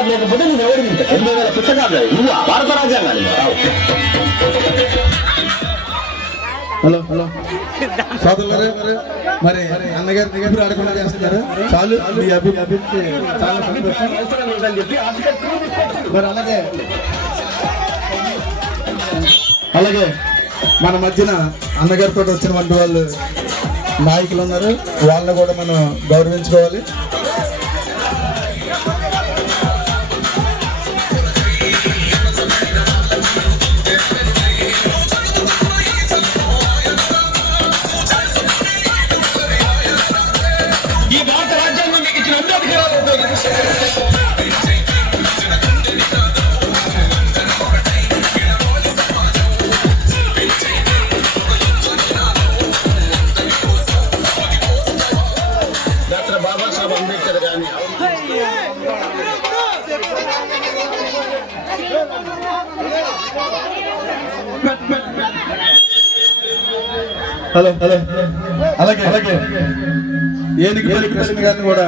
ఆధార్ లేకపోతే నువ్వు ఎవరు 80,000 పుస్తకాలు నువ్వు భారత రాజ్యాంగాన్ని హలో హలో సోదరులు మరి అన్నగారు ఎప్పుడు అడగకుండా చేస్తున్నారు చాలు మీ అభివృద్ధి చాలా సంతోషం మరి అలాగే మన మధ్యన అన్నగారితో వచ్చినటువంటి వాళ్ళు నాయకులు ఉన్నారు, వాళ్ళని కూడా మనం గౌరవించుకోవాలి. బాబాసాహెబ్ అంబేద్కర్ గాని హలో హలో అలాగే అలాగే ఏనుగుపల్లి కృష్ణ గారిని కూడా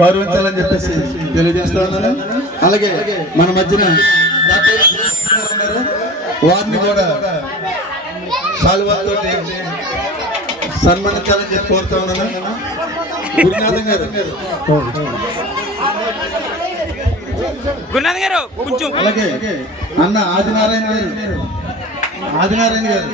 గౌరవించాలని చెప్పేసి తెలియజేస్తా ఉన్నాను. అలాగే మన మధ్యన వారిని కూడా శాలువాలతో సన్మానించాలని చెప్పి కోరుతా ఉన్నాను. గురునాథం గారు అలాగే అన్న ఆదినారాయణ గారు